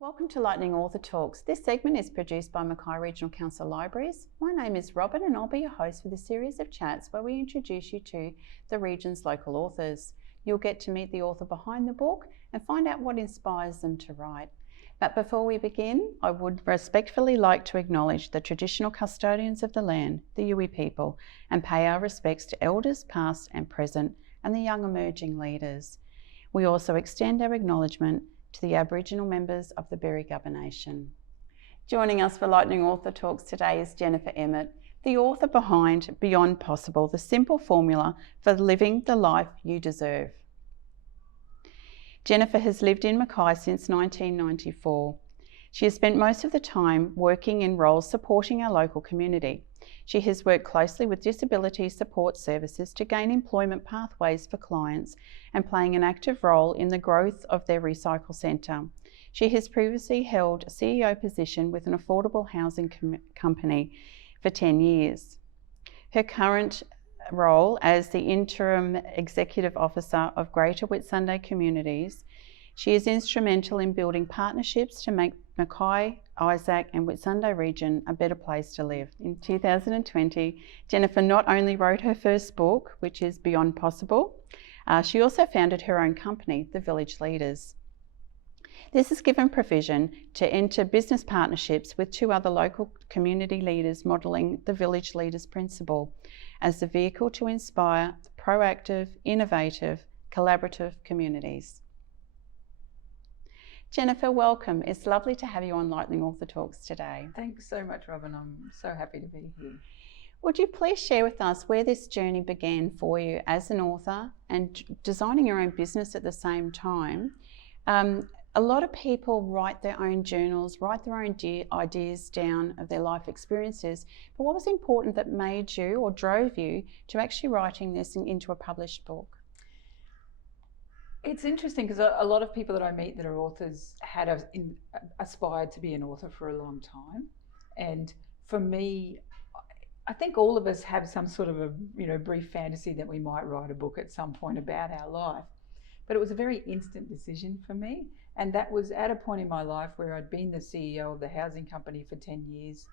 Welcome to Lightning Author Talks. This segment is produced by Mackay Regional Council Libraries. My name is Robin and I'll be your host for this series of chats where we introduce you to the region's local authors. You'll get to meet the author behind the book and find out what inspires them to write. But before we begin, I would respectfully like to acknowledge the traditional custodians of the land, the Yuwi people, and pay our respects to elders past and present and the young emerging leaders. We also extend our acknowledgement to the Aboriginal members of the Berry-Gubba Nation. Joining us for Lightning Author Talks today is Jennifer Emmett, the author behind Beyond Possible, the simple formula for living the life you deserve. Jennifer has lived in Mackay since 1994. She has spent most of the time working in roles supporting our local community. She has worked closely with disability support services to gain employment pathways for clients and playing an active role in the growth of their recycle centre. She has previously held a CEO position with an affordable housing company for 10 years. Her current role as the Interim Executive Officer of Greater Whitsunday Communities, she is instrumental in building partnerships to make Mackay, Isaac and Whitsunday region a better place to live. In 2020, Jennifer not only wrote her first book, which is Beyond Possible, she also founded her own company, The Village Leaders. This has given provision to enter business partnerships with two other local community leaders, modelling the Village Leaders principle as the vehicle to inspire proactive, innovative, collaborative communities. Jennifer, welcome. It's lovely to have you on Lightning Author Talks today. Thanks so much, Robin. I'm so happy to be here. Would you please share with us where this journey began for you as an author and designing your own business at the same time? A lot of people write their own journals, write their own ideas down of their life experiences, but what was important that made you or drove you to actually writing this into a published book? It's interesting because a lot of people that I meet that are authors had aspired to be an author for a long time. And for me, I think all of us have some sort of a brief fantasy that we might write a book at some point about our life. But it was a very instant decision for me. And that was at a point in my life where I'd been the CEO of the housing company for 10 years.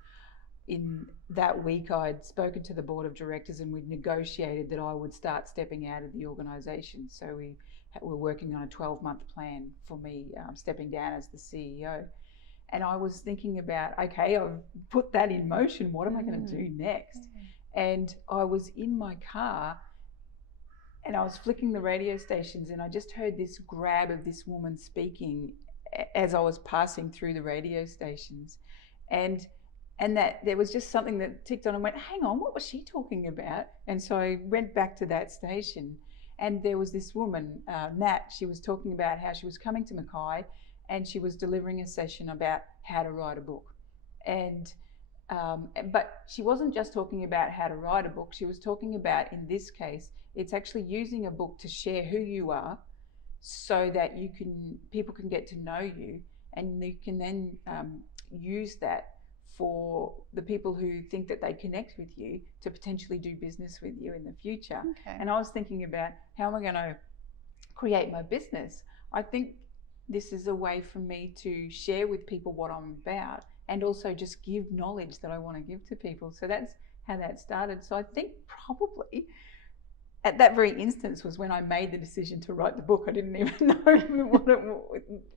In that week, I'd spoken to the board of directors and we'd negotiated that I would start stepping out of the organisation. So we were working on a 12-month plan for me stepping down as the CEO. And I was thinking about, okay, I've put that in motion. What am I going to do next? And I was in my car and I was flicking the radio stations and I just heard this grab of this woman speaking as I was passing through the radio stations. And that there was just something that ticked on and went, hang on, what was she talking about? And so I went back to that station and there was this woman, Nat, she was talking about how she was coming to Mackay and she was delivering a session about how to write a book. And but she wasn't just talking about how to write a book, she was talking about, in this case, it's actually using a book to share who you are so that people can get to know you and you can then use that for the people who think that they connect with you to potentially do business with you in the future. Okay. And I was thinking about how am I going to create my business? I think this is a way for me to share with people what I'm about and also just give knowledge that I want to give to people. So that's how that started. So I think probably at that very instance was when I made the decision to write the book. I didn't even know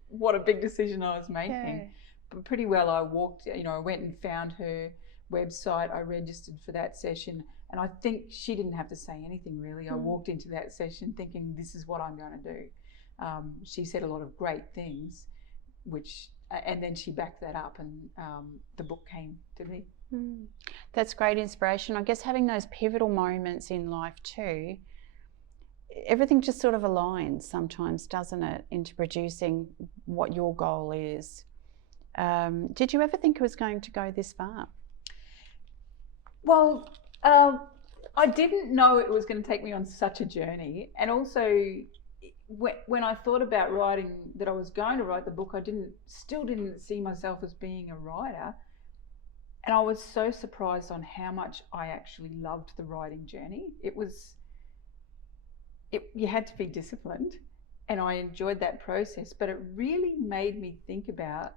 what a big decision I was making. Yeah. But pretty well I walked, I went and found her website. I registered for that session. And I think she didn't have to say anything really. I walked into that session thinking this is what I'm going to do. She said a lot of great things, and then she backed that up and the book came to me. That's great inspiration. I guess having those pivotal moments in life too, everything just sort of aligns sometimes, doesn't it, into producing what your goal is. Did you ever think it was going to go this far? Well, I didn't know it was going to take me on such a journey. And also, when I thought about writing, that I was going to write the book, I still didn't see myself as being a writer. And I was so surprised on how much I actually loved the writing journey. You had to be disciplined. and I enjoyed that process, but it really made me think about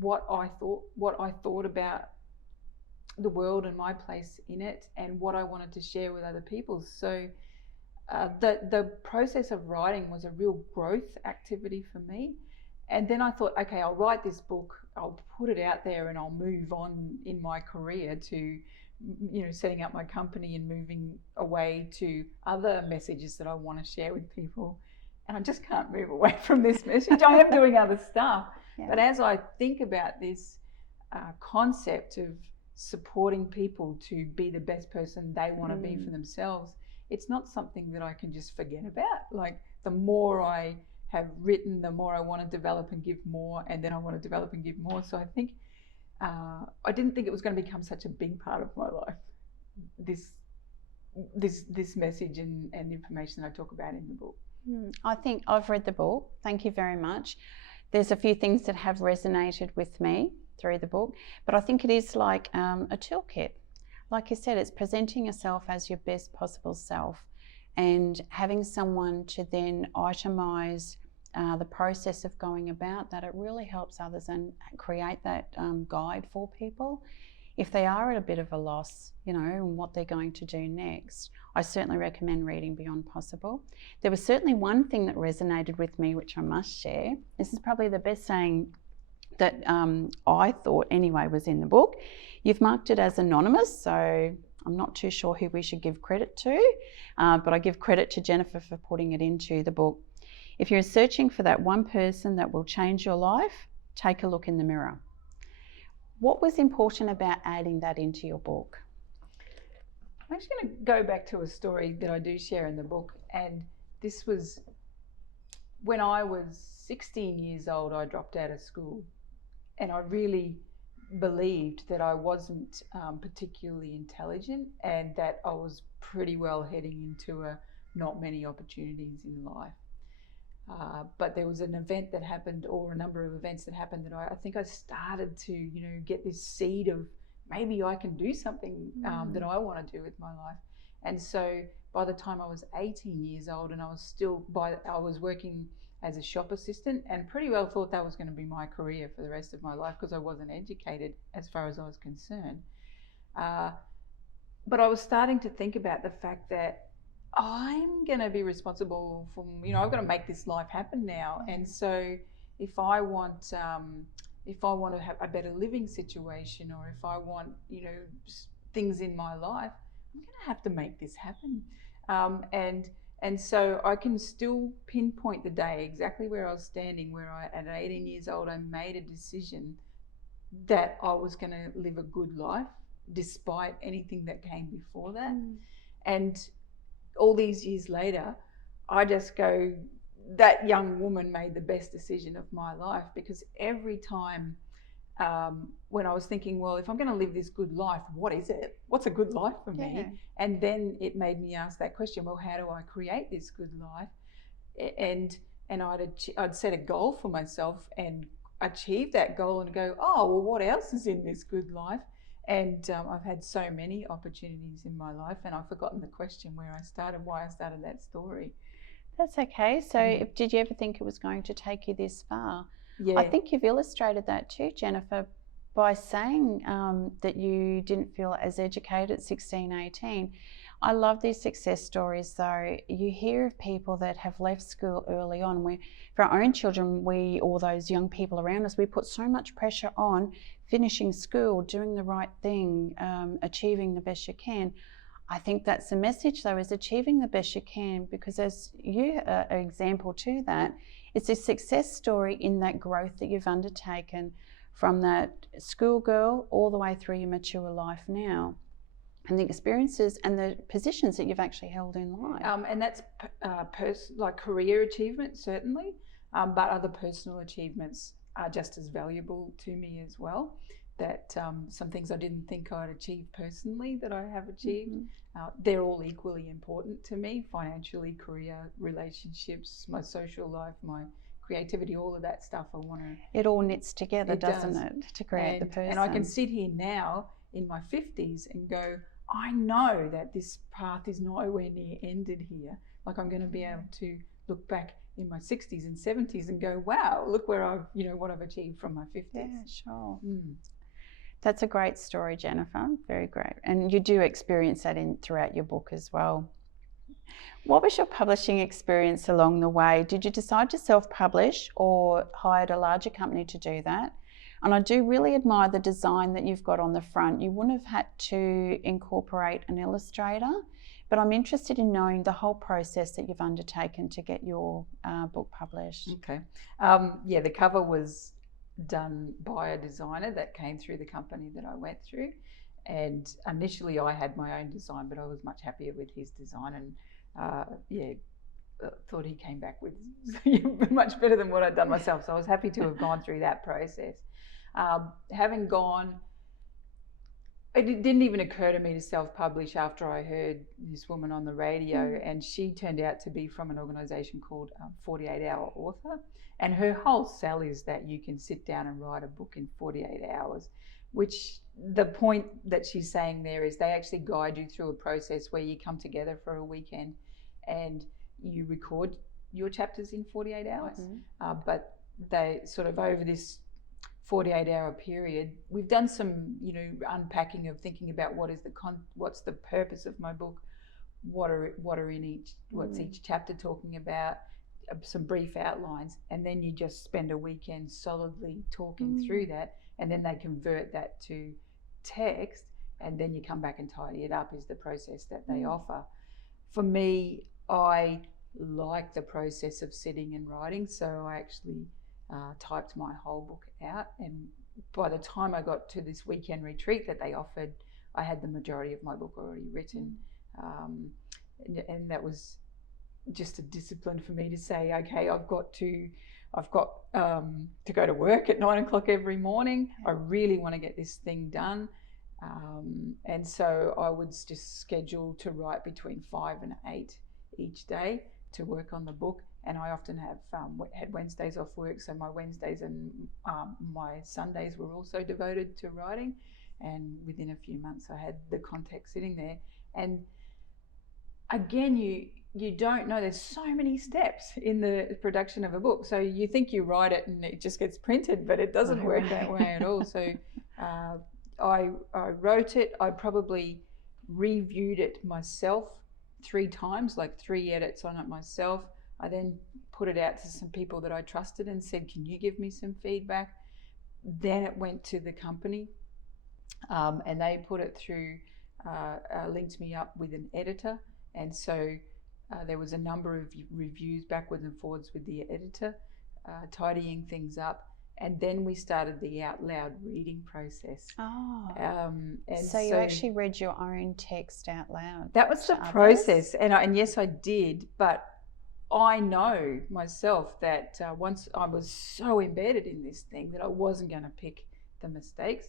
what I thought about the world and my place in it, and what I wanted to share with other people. So the process of writing was a real growth activity for me. And then I thought, okay, I'll write this book, I'll put it out there, and I'll move on in my career to, setting up my company and moving away to other messages that I want to share with people. And I just can't move away from this message. I am doing other stuff. Yeah. But as I think about this concept of supporting people to be the best person they want to be for themselves, it's not something that I can just forget about. Like, the more I have written, the more I want to develop and give more, and then I want to develop and give more. So I think I didn't think it was going to become such a big part of my life, this message and information that I talk about in the book. I think I've read the book. Thank you very much. There's a few things that have resonated with me through the book, but I think it is like a toolkit. Like you said, it's presenting yourself as your best possible self, and having someone to then itemize the process of going about that. It really helps others and create that guide for people if they are at a bit of a loss, and what they're going to do next. I certainly recommend reading Beyond Possible. There was certainly one thing that resonated with me, which I must share. This is probably the best saying that I thought anyway was in the book. You've marked it as anonymous, so I'm not too sure who we should give credit to, but I give credit to Jennifer for putting it into the book. If you're searching for that one person that will change your life, take a look in the mirror. What was important about adding that into your book? I'm actually going to go back to a story that I do share in the book, and this was when I was 16 years old. I dropped out of school, and I really believed that I wasn't particularly intelligent, and that I was pretty well heading into not many opportunities in life. But there was an event that happened, or a number of events that happened, that I think I started to, get this seed of maybe I can do something that I want to do with my life. And so by the time I was 18 years old, and I was working as a shop assistant, and pretty well thought that was going to be my career for the rest of my life, because I wasn't educated as far as I was concerned. But I was starting to think about the fact that I'm going to be responsible for, I've got to make this life happen now. And so if I want to have a better living situation, or if I want, things in my life, I'm going to have to make this happen. And so I can still pinpoint the day exactly where I was standing, where at 18 years old, I made a decision that I was going to live a good life despite anything that came before that. And all these years later, I just go, that young woman made the best decision of my life, because every time when I was thinking, well, if I'm going to live this good life, what is it? What's a good life for me? And then it made me ask that question, well, how do I create this good life? And I'd set a goal for myself and achieve that goal, and go, oh, well, what else is in this good life? And I've had so many opportunities in my life, and I've forgotten the question why I started that story. That's okay. So did you ever think it was going to take you this far? Yeah. I think you've illustrated that too, Jennifer, by saying that you didn't feel as educated at 16, 18. I love these success stories though. You hear of people that have left school early on. For our own children, or those young people around us, we put so much pressure on finishing school, doing the right thing, achieving the best you can. I think that's the message though, is achieving the best you can, because as you are an example to that, it's a success story in that growth that you've undertaken from that schoolgirl all the way through your mature life now, and the experiences and the positions that you've actually held in life. And that's like career achievement, certainly, but other personal achievements are just as valuable to me as well. That some things I didn't think I'd achieve personally that I have achieved. They're all equally important to me: financially, career, relationships, my social life, my creativity, all of that stuff. It all knits together, doesn't it, to create the person? And I can sit here now in my 50s and go, I know that this path is nowhere near ended here. Like, I'm going to be able to look back in my 60s and 70s and go, wow, look where I've, what I've achieved from my 50s. Yeah, sure. Mm. That's a great story, Jennifer. Very great. And you do experience that throughout your book as well. What was your publishing experience along the way? Did you decide to self-publish or hired a larger company to do that? And I do really admire the design that you've got on the front. You wouldn't have had to incorporate an illustrator, but I'm interested in knowing the whole process that you've undertaken to get your book published. Okay. Yeah, the cover was done by a designer that came through the company that I went through. And initially I had my own design, but I was much happier with his design, and thought he came back with much better than what I'd done myself. So I was happy to have gone through that process. Having gone, it didn't even occur to me to self-publish after I heard this woman on the radio, and she turned out to be from an organisation called 48 Hour Author, and her whole sell is that you can sit down and write a book in 48 hours, which the point that she's saying there is they actually guide you through a process where you come together for a weekend and you record your chapters in 48 hours. But they sort of, over this 48-hour period, we've done some, unpacking of thinking about what's the purpose of my book, what's each chapter talking about, some brief outlines, and then you just spend a weekend solidly talking through that, and then they convert that to text, and then you come back and tidy it up is the process that they offer. For me, I like the process of sitting and writing, so I actually typed my whole book out, and by the time I got to this weekend retreat that they offered, I had the majority of my book already written, and that was just a discipline for me to say, okay, I've got to go to work at 9 o'clock every morning. I really want to get this thing done. And so I would just schedule to write between 5 and 8 each day to work on the book. And I often had Wednesdays off work, so my Wednesdays and my Sundays were also devoted to writing. And within a few months, I had the content sitting there. And again, you don't know, there's so many steps in the production of a book. So you think you write it and it just gets printed, but it doesn't work that way at all. So I wrote it. I probably reviewed it myself 3 times, like 3 edits on it myself. I then put it out to some people that I trusted and said, can you give me some feedback? Then it went to the company, and they put it through, linked me up with an editor. And so there was a number of reviews backwards and forwards with the editor, tidying things up. And then we started the out loud reading process. And so you actually read your own text out loud? That was the process. And yes, I did. But I know myself that once I was so embedded in this thing that I wasn't going to pick the mistakes.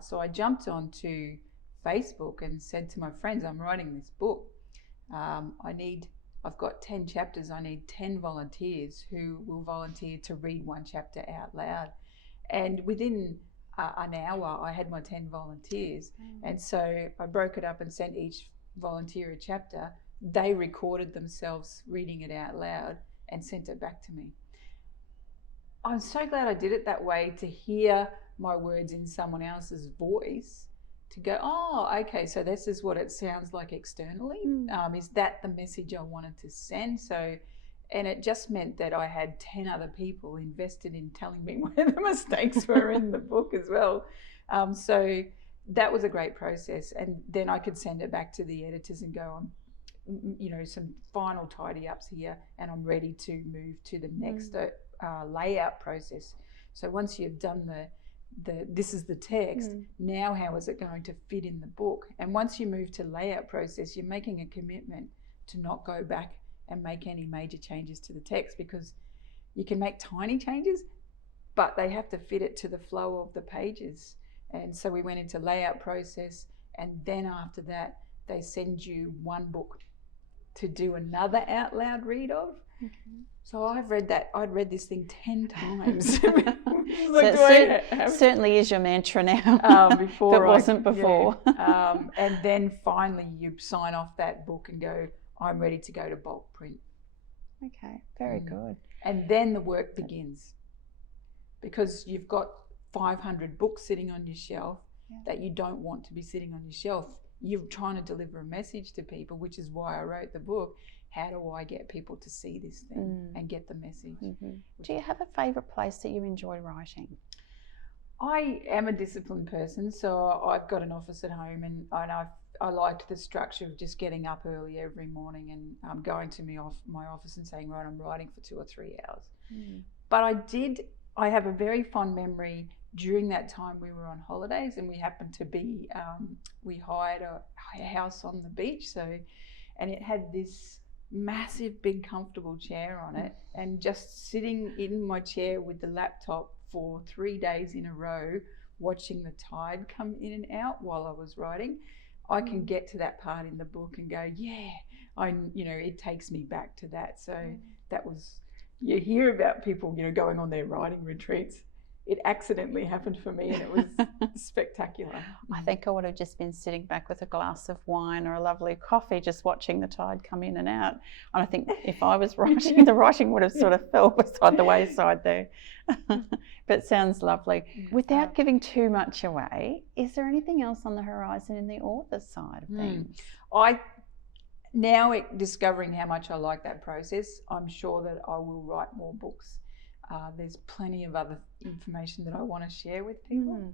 So I jumped onto Facebook and said to my friends, I'm writing this book. I've got 10 chapters. I need 10 volunteers who will volunteer to read one chapter out loud. And within an hour, I had my 10 volunteers. And so I broke it up and sent each volunteer a chapter. They recorded themselves reading it out loud and sent it back to me. I'm so glad I did it that way, to hear my words in someone else's voice, to go, oh, okay, so this is what it sounds like externally. Is that the message I wanted to send? So, and it just meant that I had 10 other people invested in telling me where the mistakes were in the book as well. So that was a great process. And then I could send it back to the editors and go, some final tidy ups here, and I'm ready to move to the next layout process. So once you've done this is the text, now how is it going to fit in the book? And once you move to layout process, you're making a commitment to not go back and make any major changes to the text, because you can make tiny changes, but they have to fit it to the flow of the pages. And so we went into layout process, and then after that, they send you one book to do another out loud read of. So I'd read this thing 10 times. Certainly is your mantra now. Before it wasn't before. Yeah. And then finally you sign off that book and go, I'm ready to go to bulk print. Okay, very good. And then the work begins, because you've got 500 books sitting on your shelf that you don't want to be sitting on your shelf. You're trying to deliver a message to people, which is why I wrote the book. How do I get people to see this thing and get the message? Do you have a favourite place that you enjoy writing? I am a disciplined person, so I've got an office at home, and I liked the structure of just getting up early every morning and going to my office and saying, right, I'm writing for 2 or 3 hours. But I have a very fond memory during that time. We were on holidays, and we happened to be, we hired a house on the beach, and it had this massive, big, comfortable chair on it, and just sitting in my chair with the laptop for 3 days in a row, watching the tide come in and out while I was writing, I can get to that part in the book and go, yeah, it takes me back to that. So that was, you hear about people, going on their writing retreats. It accidentally happened for me, and it was spectacular. I think I would have just been sitting back with a glass of wine or a lovely coffee, just watching the tide come in and out. And I think if I was writing, the writing would have sort of fell beside the wayside there. But it sounds lovely. Without giving too much away, is there anything else on the horizon in the author's side of things? Now discovering how much I like that process, I'm sure that I will write more books. There's plenty of other information that I want to share with people.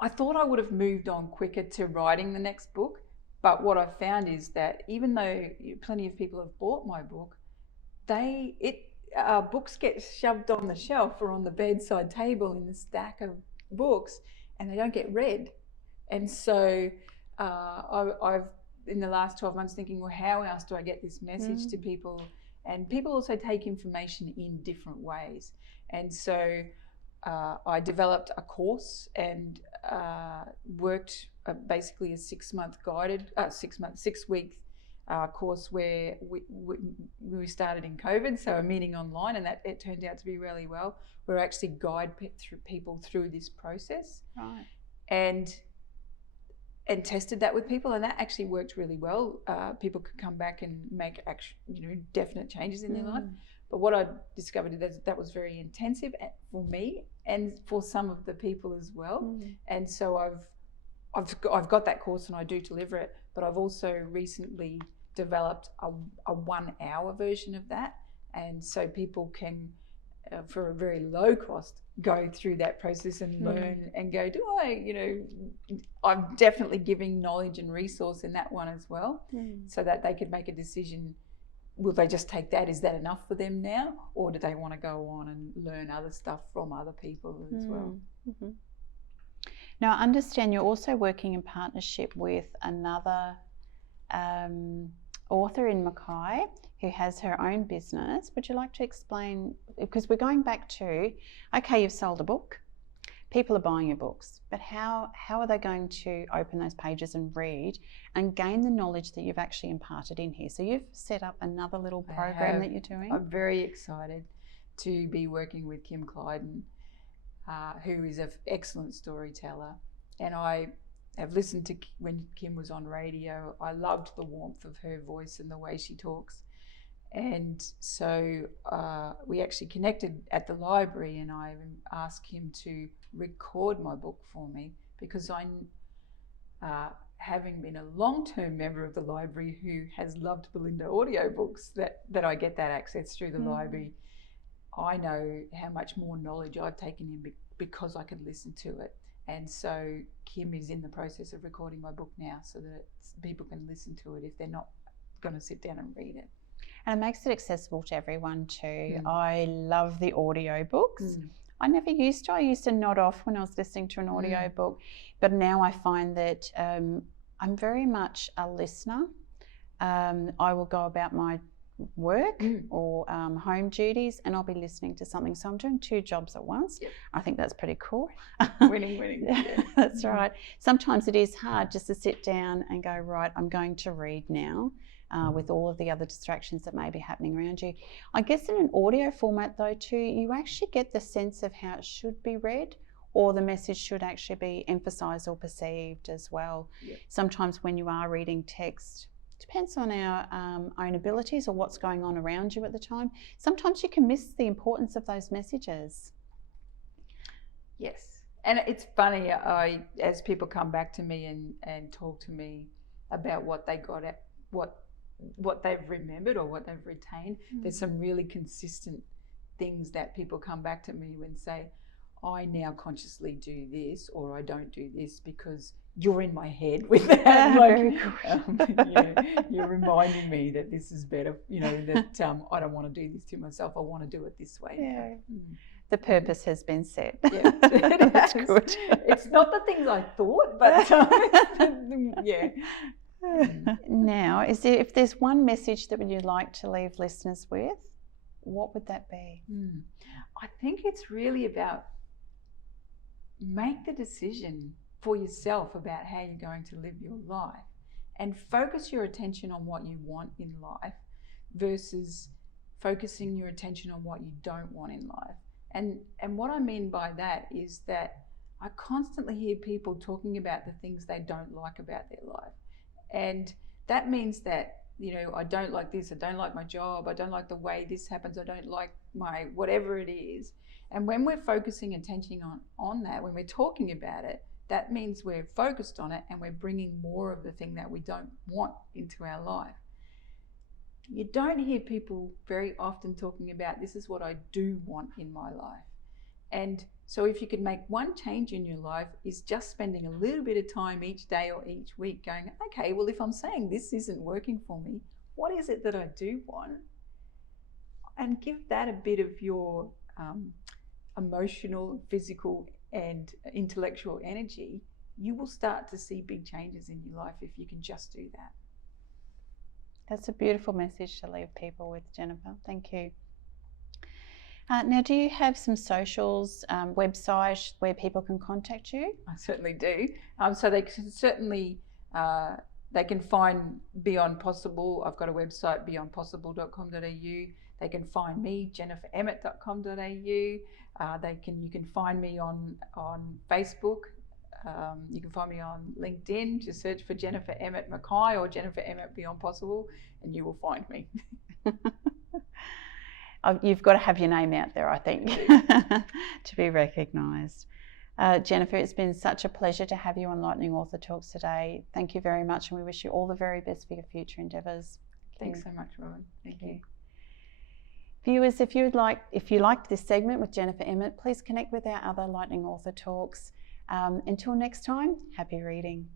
I thought I would have moved on quicker to writing the next book, but what I've found is that even though plenty of people have bought my book, books get shoved on the shelf or on the bedside table in the stack of books, and they don't get read. And so I've in the last 12 months thinking, well, how else do I get this message to people? And people also take information in different ways. And so I developed a course and worked basically a 6-month guided, 6-week course where we started in COVID, so a meeting online, and that it turned out to be really well. We actually guide people through this process, right, and tested that with people, and that actually worked really well. People could come back and make definite changes in their life. But what I discovered is that was very intensive for me and for some of the people as well. And so I've got that course and I do deliver it, but I've also recently developed a 1-hour version of that, and so people can, for a very low cost, go through that process and learn and go, I'm definitely giving knowledge and resource in that one as well, so that they could make a decision. Will they just take that? Is that enough for them now? Or do they want to go on and learn other stuff from other people as well? Now, I understand you're also working in partnership with another author in Mackay who has her own business. Would you like to explain, because we're going back to, okay, you've sold a book, people are buying your books, but how are they going to open those pages and read and gain the knowledge that you've actually imparted in here? So you've set up another little program that you're doing. I'm very excited to be working with Kim Clyden, who is an excellent storyteller, and I have listened to when Kim was on radio. I loved the warmth of her voice and the way she talks. And so we actually connected at the library, and I asked him to record my book for me, because I, having been a long-term member of the library who has loved Belinda audiobooks, that I get that access through the library. I know how much more knowledge I've taken in because I can listen to it. And so Kim is in the process of recording my book now, so that people can listen to it if they're not going to sit down and read it. And it makes it accessible to everyone too. I love the audio books. I never used to. I used to nod off when I was listening to an audio book, but now I find that I'm very much a listener. I will go about my work or home duties, and I'll be listening to something. So I'm doing 2 jobs at once. I think that's pretty cool. Winning. Yeah. That's right. Sometimes it is hard just to sit down and go, right, I'm going to read now. With all of the other distractions that may be happening around you. I guess in an audio format though too, you actually get the sense of how it should be read, or the message should actually be emphasised or perceived as well. Sometimes when you are reading text, depends on our own abilities or what's going on around you at the time. Sometimes you can miss the importance of those messages. Yes. And it's funny, as people come back to me and talk to me about what they got at, what they've remembered or what they've retained, there's some really consistent things that people come back to me and say, I now consciously do this, or I don't do this because you're in my head with that. Very good. You're reminding me that this is better, that I don't want to do this to myself. I want to do it this way now. The purpose has been set. Yeah, That's good. It's not the things I thought, but yeah. Now, if there's one message that you'd like to leave listeners with, what would that be? I think it's really about make the decision for yourself about how you're going to live your life and focus your attention on what you want in life versus focusing your attention on what you don't want in life. And what I mean by that is that I constantly hear people talking about the things they don't like about their life. And that means that, I don't like this, I don't like my job, I don't like the way this happens, I don't like my whatever it is. And when we're focusing attention on that, when we're talking about it, that means we're focused on it and we're bringing more of the thing that we don't want into our life. You don't hear people very often talking about, this is what I do want in my life. And so if you could make one change in your life, is just spending a little bit of time each day or each week going, okay, well, if I'm saying this isn't working for me, what is it that I do want? And give that a bit of your emotional, physical, and intellectual energy. You will start to see big changes in your life if you can just do that. That's a beautiful message to leave people with, Jennifer. Thank you. Now, do you have some socials, website where people can contact you? I certainly do. So they can certainly, they can find Beyond Possible. I've got a website, beyondpossible.com.au. They can find me, jenniferemmett.com.au. You can find me on Facebook. You can find me on LinkedIn. Just search for Jennifer Emmett Mackay or Jennifer Emmett Beyond Possible, and you will find me. You've got to have your name out there, I think, to be recognised. Jennifer, it's been such a pleasure to have you on Lightning Author Talks today. Thank you very much, and we wish you all the very best for your future endeavours. Thanks so much, Robin. Thank you. Viewers, if you liked this segment with Jennifer Emmett, please connect with our other Lightning Author Talks. Until next time, happy reading.